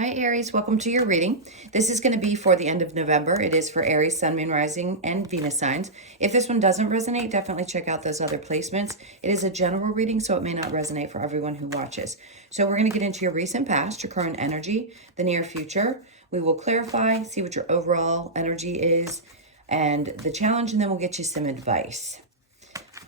Hi Aries, welcome to your reading. This is going to be for the end of November. It is for Aries, Sun, Moon, Rising, and Venus signs. If this one doesn't resonate, definitely check out those other placements. It is a general reading, so it may not resonate for everyone who watches. So we're going to get into your recent past, your current energy, the near future. We will clarify, see what your overall energy is, and the challenge, and then we'll get you some advice.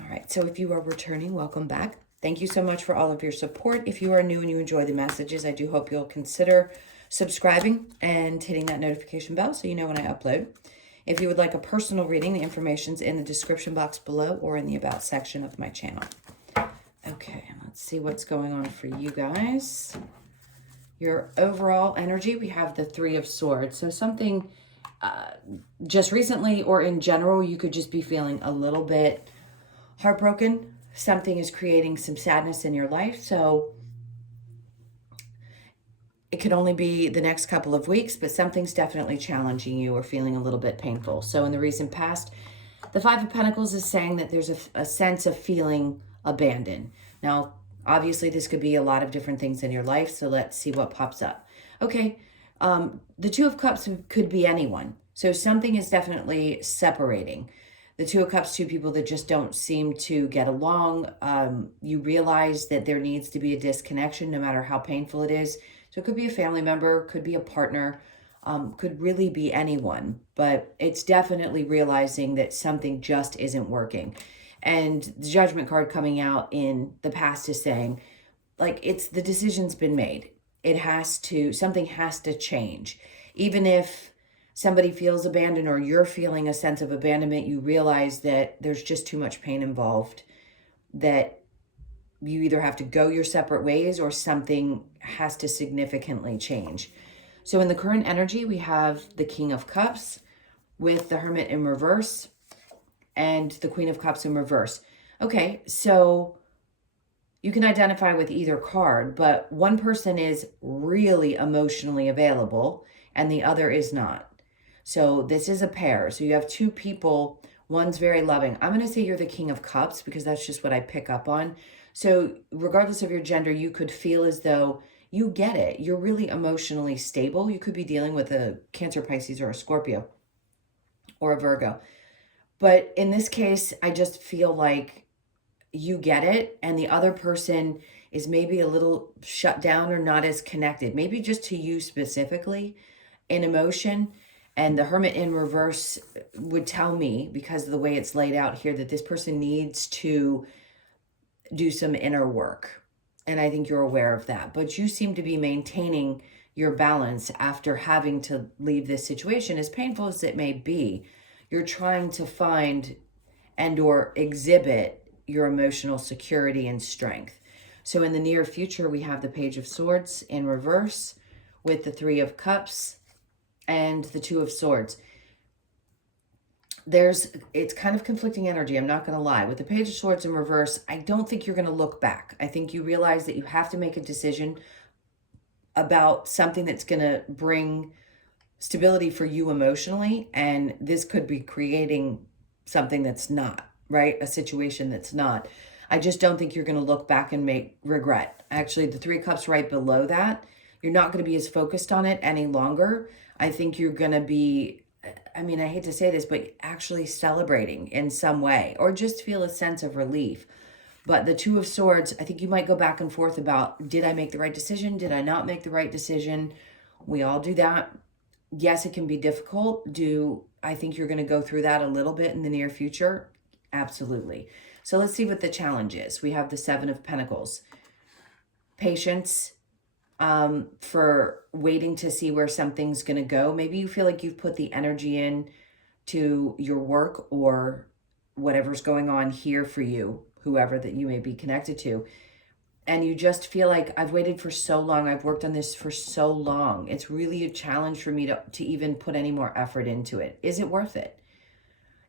All right, so if you are returning, welcome back. Thank you so much for all of your support. If you are new and you enjoy the messages, I do hope you'll consider subscribing and hitting that notification bell so you know when I upload. If you would like a personal reading, the information's in the description box below or in the About section of my channel. Okay, let's see what's going on for you guys. Your overall energy, we have the Three of Swords. So something just recently or in general, you could just be feeling a little bit heartbroken. Something is creating some sadness in your life. So it could only be the next couple of weeks, but something's definitely challenging you or feeling a little bit painful. So in the recent past, the Five of Pentacles is saying that there's a sense of feeling abandoned. Now, obviously, this could be a lot of different things in your life. So let's see what pops up. Okay. The Two of Cups could be anyone. So something is definitely separating. The Two of Cups, two people that just don't seem to get along. You realize that there needs to be a disconnection no matter how painful it is. So it could be a family member, could be a partner, could really be anyone. But it's definitely realizing that something just isn't working. And the Judgment card coming out in the past is saying, like, it's the decision's been made. Something has to change. Even if somebody feels abandoned or you're feeling a sense of abandonment, you realize that there's just too much pain involved, that you either have to go your separate ways or something has to significantly change. So in the current energy, we have the King of Cups with the Hermit in reverse and the Queen of Cups in reverse. Okay, so you can identify with either card, but one person is really emotionally available and the other is not. So this is a pair. So you have two people. One's very loving. I'm going to say you're the King of Cups because that's just what I pick up on. So regardless of your gender, you could feel as though you get it. You're really emotionally stable. You could be dealing with a Cancer, Pisces, or a Scorpio or a Virgo. But in this case, I just feel like you get it. And the other person is maybe a little shut down or not as connected, maybe just to you specifically in emotion. And the Hermit in reverse would tell me, because of the way it's laid out here, that this person needs to do some inner work. And I think you're aware of that. But you seem to be maintaining your balance after having to leave this situation, as painful as it may be. You're trying to find and or exhibit your emotional security and strength. So in the near future, we have the Page of Swords in reverse with the Three of Cups and the Two of Swords. It's kind of conflicting energy, I'm not going to lie. With the Page of Swords in reverse, I don't think you're going to look back. I think you realize that you have to make a decision about something that's going to bring stability for you emotionally, and this could be creating something that's not, right? A situation that's not. I just don't think you're going to look back and make regret. Actually, the Three of Cups right below that, you're not going to be as focused on it any longer. I think you're going to be, I mean, I hate to say this, but actually celebrating in some way, or just feel a sense of relief. But the Two of Swords, I think you might go back and forth about, did I make the right decision? Did I not make the right decision? We all do that. Yes, it can be difficult. I think you're going to go through that a little bit in the near future? Absolutely. So let's see what the challenge is. We have the Seven of Pentacles. Patience, for waiting to see where something's going to go. Maybe you feel like you've put the energy in to your work or whatever's going on here for you, whoever that you may be connected to. And you just feel like, I've waited for so long. I've worked on this for so long. It's really a challenge for me to even put any more effort into it. Is it worth it?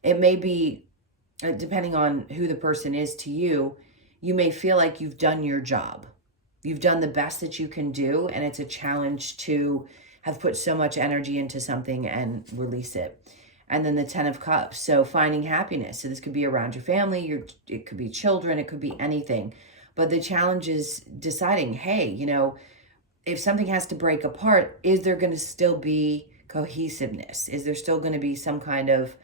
It may be, depending on who the person is to you, you may feel like you've done your job. You've done the best that you can do, and it's a challenge to have put so much energy into something and release it. And then the Ten of Cups, so finding happiness. So this could be around your family, it could be children, it could be anything. But the challenge is deciding, hey, if something has to break apart, is there going to still be cohesiveness? Is there still going to be some kind of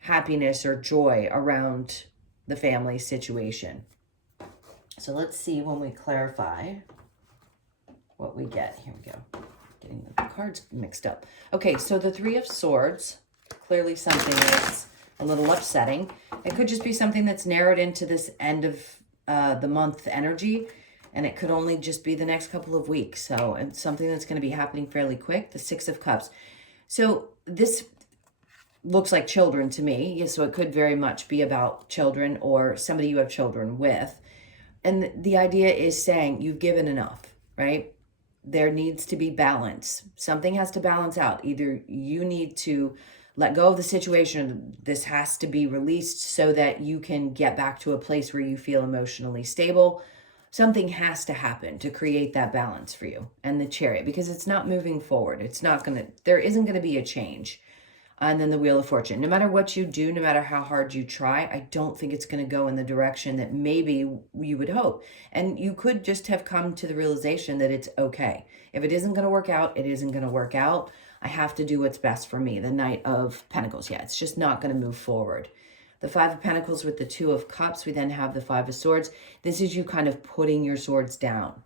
happiness or joy around the family situation? So let's see when we clarify what we get. Here we go. Getting the cards mixed up. Okay, so the Three of Swords, clearly something that's a little upsetting. It could just be something that's narrowed into this end of the month energy, and it could only just be the next couple of weeks. So it's something that's going to be happening fairly quick. The Six of Cups. So this looks like children to me. Yeah, so it could very much be about children or somebody you have children with. And the idea is saying you've given enough, right? There needs to be balance. Something has to balance out. Either you need to let go of the situation. This has to be released so that you can get back to a place where you feel emotionally stable. Something has to happen to create that balance for you. And the Chariot, because it's not moving forward. There isn't going to be a change. And then the Wheel of Fortune. No matter what you do, no matter how hard you try, I don't think it's going to go in the direction that maybe you would hope. And you could just have come to the realization that it's okay. If it isn't going to work out, it isn't going to work out. I have to do what's best for me. The Knight of Pentacles. Yeah, it's just not going to move forward. The Five of Pentacles with the Two of Cups. We then have the Five of Swords. This is you kind of putting your swords down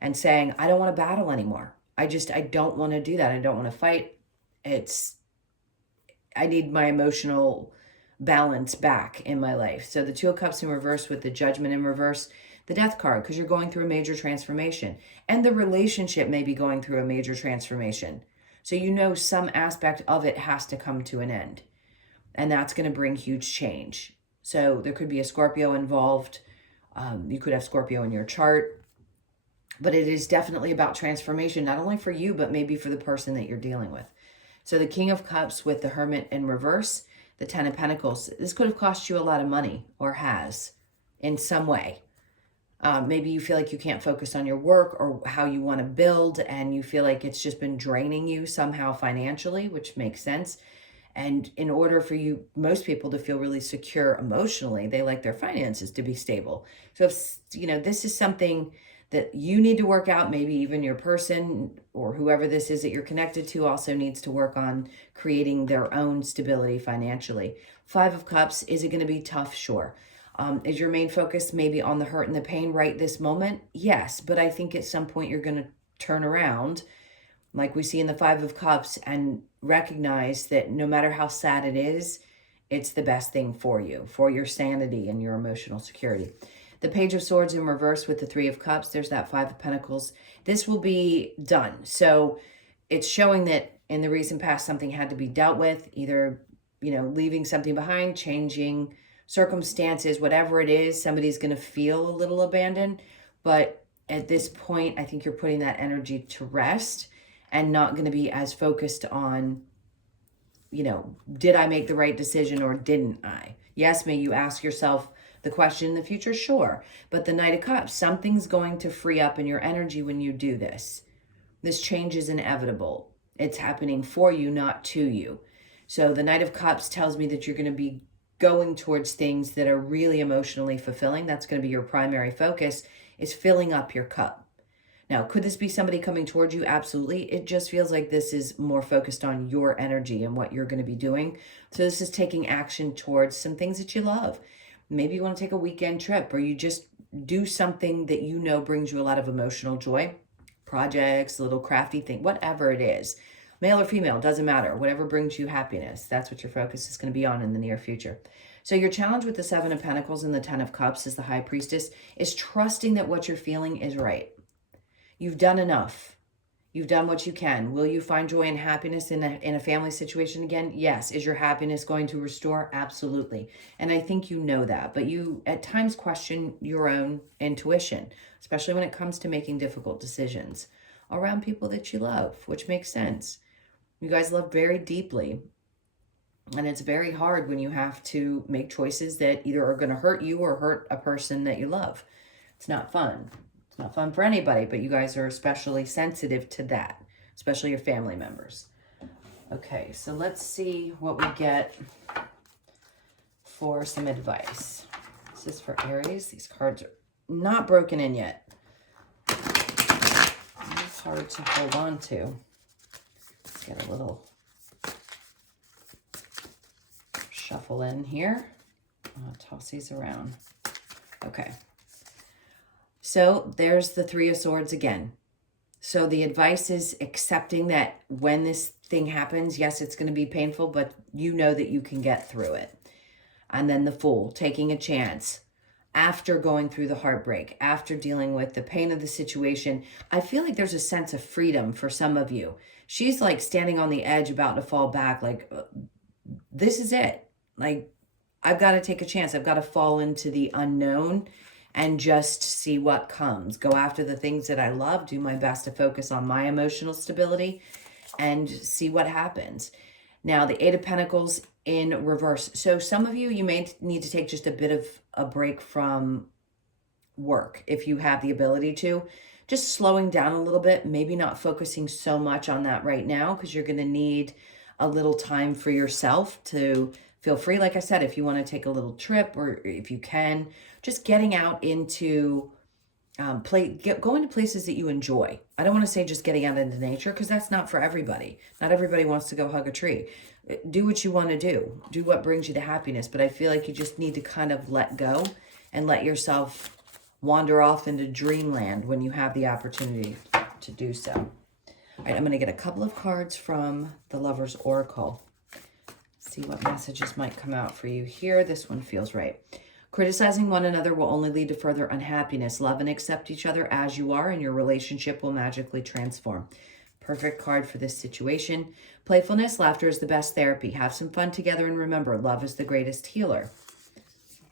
and saying, I don't want to battle anymore. I don't want to do that. I don't want to fight. I need my emotional balance back in my life. So the Two of Cups in reverse with the Judgment in reverse, the Death card, because you're going through a major transformation. And the relationship may be going through a major transformation. So you know some aspect of it has to come to an end. And that's going to bring huge change. So there could be a Scorpio involved. You could have Scorpio in your chart. But it is definitely about transformation, not only for you, but maybe for the person that you're dealing with. So the King of Cups with the Hermit in reverse, the Ten of Pentacles. This could have cost you a lot of money, or has, in some way. Maybe you feel like you can't focus on your work or how you want to build, and you feel like it's just been draining you somehow financially, which makes sense. And in order for most people to feel really secure emotionally, they like their finances to be stable. So if, this is something that you need to work out, maybe even your person or whoever this is that you're connected to also needs to work on creating their own stability financially. Five of Cups, is it going to be tough? Sure. Is your main focus maybe on the hurt and the pain right this moment? Yes, but I think at some point you're going to turn around, like we see in the Five of Cups, and recognize that no matter how sad it is, it's the best thing for you, for your sanity and your emotional security. The Page of Swords in reverse with the Three of Cups. There's that Five of Pentacles. This will be done. So it's showing that in the recent past, something had to be dealt with, either, leaving something behind, changing circumstances, whatever it is, somebody's going to feel a little abandoned. But at this point, I think you're putting that energy to rest and not going to be as focused on, did I make the right decision or didn't I? Yes, may you ask yourself the question in the future? Sure. But the Knight of Cups, something's going to free up in your energy when you do this. This change is inevitable. It's happening for you, not to you. So the Knight of Cups tells me that you're going to be going towards things that are really emotionally fulfilling. That's going to be your primary focus, is filling up your cup. Now, could this be somebody coming towards you? Absolutely. It just feels like this is more focused on your energy and what you're going to be doing. So this is taking action towards some things that you love. Maybe you want to take a weekend trip, or you just do something that brings you a lot of emotional joy. Projects, a little crafty thing, whatever it is. Male or female, doesn't matter. Whatever brings you happiness, that's what your focus is going to be on in the near future. So your challenge with the Seven of Pentacles and the Ten of Cups as the High Priestess is trusting that what you're feeling is right. You've done enough. You've done what you can. Will you find joy and happiness in a family situation again? Yes. Is your happiness going to restore? Absolutely. And I think you know that. But you at times question your own intuition, especially when it comes to making difficult decisions around people that you love, which makes sense. You guys love very deeply. And it's very hard when you have to make choices that either are going to hurt you or hurt a person that you love. It's not fun. Not fun for anybody, but you guys are especially sensitive to that, especially your family members. Okay, so let's see what we get for some advice. This is for Aries. These cards are not broken in yet. hard to hold on to. Let's get a little shuffle in here. I'll toss these around. Okay. So there's the Three of Swords again. So the advice is accepting that when this thing happens, yes, it's going to be painful, but you know that you can get through it. And then the Fool, taking a chance after going through the heartbreak, after dealing with the pain of the situation. I feel like there's a sense of freedom for some of you. She's like standing on the edge, about to fall back, like, this is it. Like, I've got to take a chance. I've got to fall into the unknown and just see what comes. Go after the things that I love, do my best to focus on my emotional stability and see what happens. Now, the Eight of Pentacles in reverse. So some of you, you may need to take just a bit of a break from work if you have the ability to. Just slowing down a little bit, maybe not focusing so much on that right now, because you're going to need a little time for yourself to feel free. Like I said, if you want to take a little trip, or if you can, just getting out into going to places that you enjoy. I don't want to say just getting out into nature, because that's not for everybody. Not everybody wants to go hug a tree. Do what you want to do. Do what brings you the happiness. But I feel like you just need to kind of let go and let yourself wander off into dreamland when you have the opportunity to do so. All right, I'm going to get a couple of cards from the Lover's Oracle. See what messages might come out for you here. This one feels right. Criticizing one another will only lead to further unhappiness. Love and accept each other as you are, and your relationship will magically transform. Perfect card for this situation. Playfulness, laughter is the best therapy. Have some fun together, and remember, love is the greatest healer.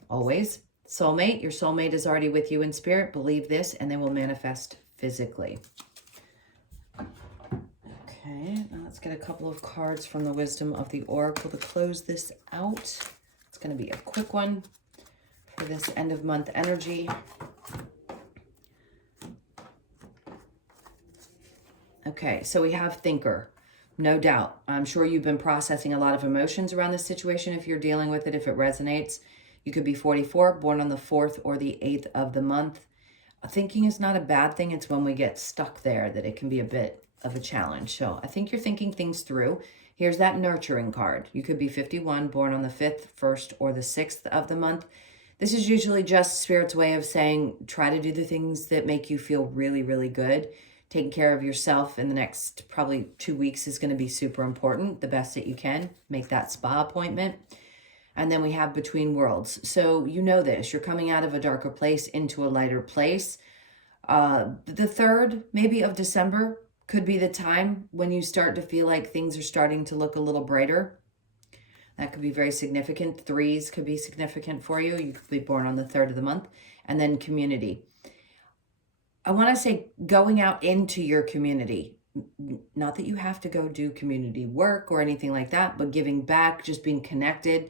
Always. Soulmate, your soulmate is already with you in spirit. Believe this, and they will manifest physically. Okay, now let's get a couple of cards from the Wisdom of the Oracle to close this out. It's going to be a quick one for this end of month energy. Okay, so we have Thinker. No doubt. I'm sure you've been processing a lot of emotions around this situation. If you're dealing with it, if it resonates, you could be 44, born on the 4th or the 8th of the month. Thinking is not a bad thing. It's when we get stuck there that it can be a bit of a challenge. So I think you're thinking things through. Here's that nurturing card. You could be 51, born on the 5th, 1st, or the 6th of the month. This is usually just Spirit's way of saying, try to do the things that make you feel really, really good. Taking care of yourself in the next probably 2 weeks is going to be super important. The best that you can. Make that spa appointment. And then we have Between Worlds. So you know this. You're coming out of a darker place into a lighter place. The 3rd, maybe, of December could be the time when you start to feel like things are starting to look a little brighter. That could be very significant. 3s could be significant for you. You could be born on the 3rd of the month. And then community. I want to say going out into your community. Not that you have to go do community work or anything like that, but giving back, just being connected.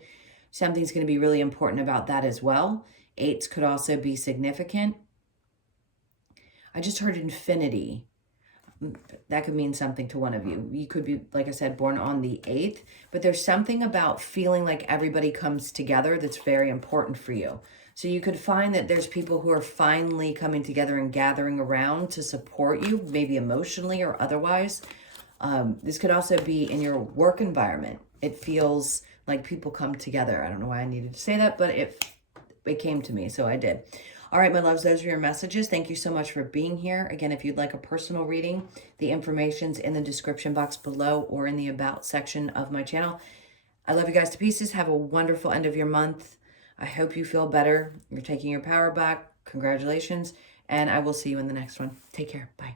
Something's going to be really important about that as well. 8s could also be significant. I just heard infinity. That could mean something to one of you. You could be, like I said, born on the 8th, but there's something about feeling like everybody comes together that's very important for you. So you could find that there's people who are finally coming together and gathering around to support you, maybe emotionally or otherwise. This could also be in your work environment. It feels like people come together. I don't know why I needed to say that, but it came to me, so I did. All right, my loves, those are your messages. Thank you so much for being here. Again, if you'd like a personal reading, the information's in the description box below or in the About section of my channel. I love you guys to pieces. Have a wonderful end of your month. I hope you feel better. You're taking your power back. Congratulations. And I will see you in the next one. Take care. Bye.